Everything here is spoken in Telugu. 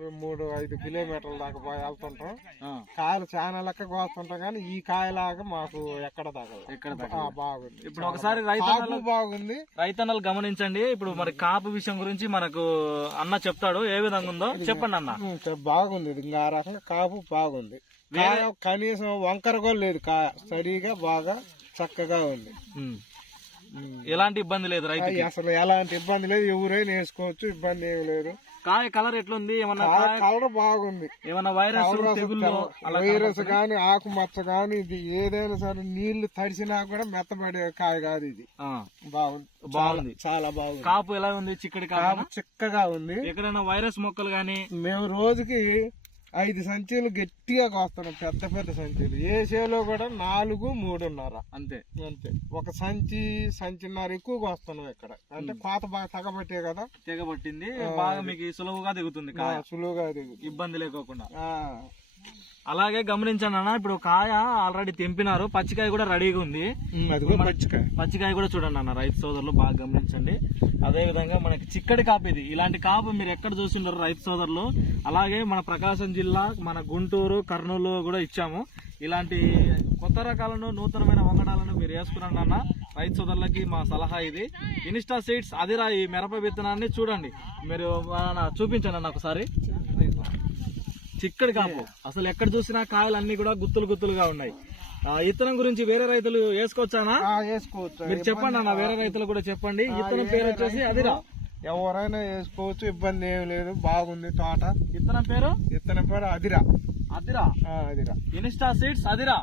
3-5 కిలోమీటర్ల దాకా వెళ్తుంటాం. కాయలు చాలా లెక్క కోస్తుంటాం కానీ ఈ కాయలాగా మాకు ఎక్కడ బాగుంది. ఇప్పుడు ఒకసారి బాగుంది. రైతన్నలు గమనించండి. ఇప్పుడు మరి కాపు విషయం గురించి మనకు అన్న చెప్తాడు, ఏ విధంగా ఉందో చెప్పండి అన్న. బాగుంది, ఇంకా ఆ రకంగా కాపు బాగుంది. కనీసం వంకర కూడా లేదు, కాయ సరిగా బాగా చక్కగా ఉంది. ఎలాంటి ఇబ్బంది లేదు రైతు, అసలు ఎలాంటి ఇబ్బంది లేదు. ఎవరైనా వేసుకోవచ్చు, ఇబ్బంది ఏమి లేదు. కాయ కలర్ ఎట్లుంది? ఏమన్నా కలర్ బాగుంది. ఏమన్నా వైరస్ గాని ఆకు మచ్చ గాని ఇది ఏదైనా సరే నీళ్లు తడిసినా కూడా మెత్తబడే కాయ కాదు ఇది. బాగుంది, చాలా బాగుంది. కాపు ఎలా ఉంది? చిక్కడి కాపు చిక్కగా ఉంది. ఎక్కడైనా వైరస్ మొక్కలు గాని మేము రోజుకి 5 సంచులు గట్టిగా కోస్తున్నాం, పెద్ద పెద్ద సంచులు. ఏ చేలో కూడా 4-3.5 అంతే. ఒక సంచిన్నర ఎక్కువ కోస్తున్నాం ఇక్కడ. అంటే కోత బాగా తెగబట్టే కదా, తెగబట్టింది బాగా మీకు సులువుగా దిగుతుంది, సులువుగా ఇబ్బంది లేకోకుండా. అలాగే గమనించండి అన్న, ఇప్పుడు కాయ ఆల్రెడీ తెంపినారు, పచ్చికాయ కూడా రెడీగా ఉంది. పచ్చికాయ కూడా చూడండి అన్న రైతు సోదరులు, బాగా గమనించండి. అదే విధంగా మనకి చిక్కడి కాపు ఇది. ఇలాంటి కాపు మీరు ఎక్కడ చూసిండారు రైతు సోదరులు? అలాగే మన ప్రకాశం జిల్లా, మన గుంటూరు, కర్నూలు కూడా ఇచ్చాము. ఇలాంటి కొత్త రకాలను, నూతనమైన వంగడాలను మీరు వేసుకురండి అన్న. రైతు సోదరులకి మా సలహా ఇది. ఇన్స్టా సీడ్స్ అదిరా ఈ మిరప విత్తనాన్ని చూడండి, మీరు చూపించండి అన్న ఒకసారి. చిక్కడి కాపు, అసలు ఎక్కడ చూసినా కాయలు అన్ని కూడా గుత్తులుగా ఉన్నాయి. ఇత్తనం గురించి వేరే రైతులు వేసుకోవచ్చానా? వేసుకోవచ్చు. మీరు చెప్పండి అన్న, వేరే రైతులు కూడా చెప్పండి. ఇత్తనం పేరు వచ్చేసి అదిరా, ఎవరైనా వేసుకోవచ్చు, ఇబ్బంది ఏమి లేదు. బాగుంది తోట. ఇత్తనం పేరు అదిరా. ఇన్స్టా సీడ్స్ అదిరా.